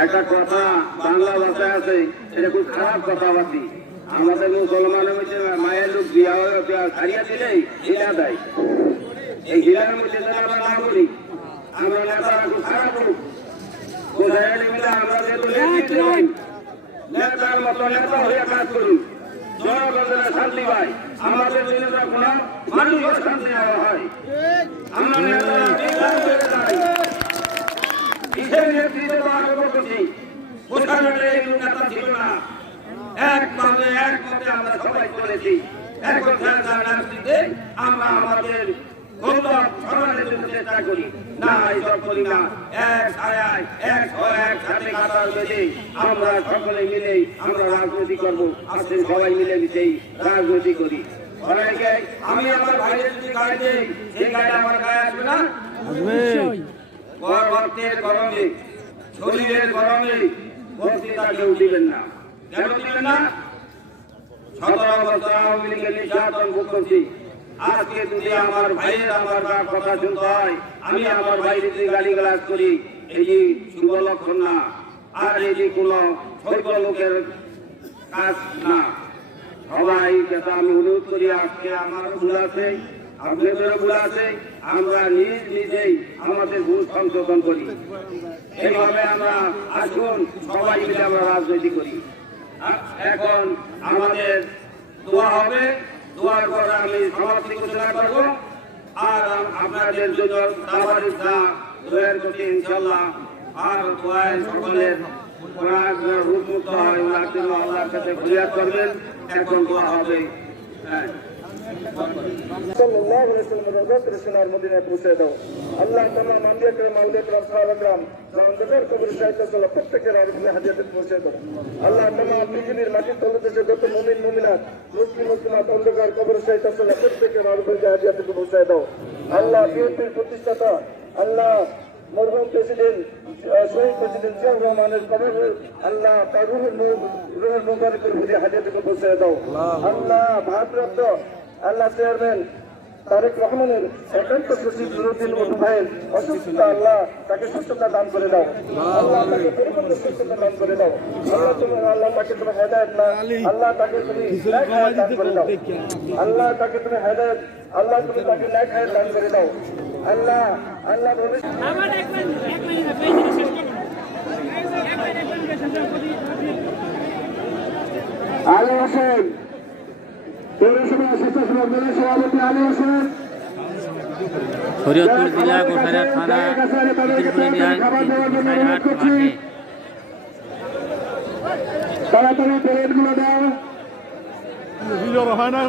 একটা কথা বাংলা ভাষায় আছে এটা খুব খারাপ কথা বাদি আমাদের মুসলমানের মধ্যে মায়ের লোক বিয়া ছাড়িয়া দিলেই হিলা দেয়। এই হিলার মধ্যে আমরা না করি আমরা নেতারা খুব খারাপ লোক। কোথায় আমরা যেহেতু নেতার মতো নেতা হয়ে কাজ করুন জনগণের শান্তি পাই। আমাদের জন্য যখন মানুষের শান্তি নেওয়া হয়। আমরা নেতারা কিসের নেতৃত্বে আরম্ভ করছি কোথায় এই নেতা ছিল না। এক এক মতে আমরা সবাই চলেছি। রাজনীতিতে আমরা আমাদের গৌরব সমানের জন্য চেষ্টা করি। না এইসব করি না। এক ছায়ায় এক এক সাথে কাটার বেঁধে আমরা সকলে মিলে আমরা রাজনীতি করব। আসেন সবাই মিলে মিশেই রাজনীতি করি। আমি আমার ভাইয়ের যদি গাড়ি দেই সেই গাড়ি আমার গায়ে আসবে না? গর্ভের গরমে শরীরের গরমে বক্তৃতা কেউ দিবেন না। কেন দিবেন না? সতেরো বছর আওয়ামী লীগের নির্যাতন করছি আজকে যদি আমার ভাইয়ের আমার কথা শুনতে হয়, আমি আমার ভাইয়ের যদি গালি গালাজ করি, এই যে না, আর এই যে কোনো সৈক লোকের কাজ না। সবাই যাতে আমি অনুরোধ করি, আজকে আমার ভুল আছে। আছে, আমরা নিজ নিজেই আমাদের ভুল সংশোধন করি। এইভাবে আমরা আসুন সবাই মিলে আমরা রাজনীতি করি। এখন আমাদের দোয়া হবে, দোয়ার পর আমি সমাপ্তি ঘোষণা করব। আর আপনাদের জন্য দাবার ইচ্ছা দোয়ের প্রতি ইনশাল্লাহ আর দোয়ায় সকলের ওনার রূপ মুক্ত হয় ওনার জন্য আল্লাহর কাছে ফরিয়াদ করবেন। এখন দোয়া হবে। হ্যাঁ। সাল্লাল্লাহু আলাইহি ওয়াসাল্লামের রওজাতুল সোনার মদিনায় পৌঁছে দাও আল্লাহ তাআলা মানবিয়া کرام মাওলিয়া کرام সাহাবা کرام জানদের কবর শাহিদ সাল্লাল্লাহ প্রত্যেকের আরজে হাদিয়াতে পৌঁছে দাও আল্লাহ তাআলা পৃথিবীর মাটির তলে দেশে যত মুমিন মুমিনাত মুসলিম মুসলিমাত অন্ধকার কবর শাহিদ সাল্লাল্লাহ প্রত্যেকের আরজে হাদিয়াতে পৌঁছে দাও আল্লাহ বিএনপির প্রতিষ্ঠাতা আল্লাহ মরহুম প্রেসিডেন্ট আহ, শহীদ প্রেসিডেন্ট জিয়াউর রহমানের কবর আল্লাহ তার রুহের মু- রুহের মুবারকের প্রতি হাদিয়াতে পৌঁছে দাও আল্লাহ ভারপ্রাপ্ত আল্লাহ চেয়ারম্যান তারেক রহমানের একান্ত সচিব নুরুদ্দিন মুটু ভাইয়ের অসুস্থতা আল্লাহ তাকে সুস্থতা দান করে দাও। আল্লাহ তাকে পরিপূর্ণ সুস্থতা দান করে দাও। আল্লাহ তুমি আল্লাহ তাকে তুমি হেদায়ত না আল্লাহ তাকে তুমি দান করে দাও। আল্লাহ তাকে তুমি হেদায়ত আল্লাহ তুমি তাকে ন্যাক হায়াত দান করে দাও। আল্লাহ আল্লাহ ভবিষ্যৎ আমার এক মিনিট এক মিনিট পেজটা শেষ করুন এক মিনিট এক মিনিট শেষ করুন আলী হোসেন। শরীয়তপুর জেলা গোসাইহাট থানা গোসাইহাট মাঠে তাড়াতাড়ি প্লেটগুলো দাও হয়। না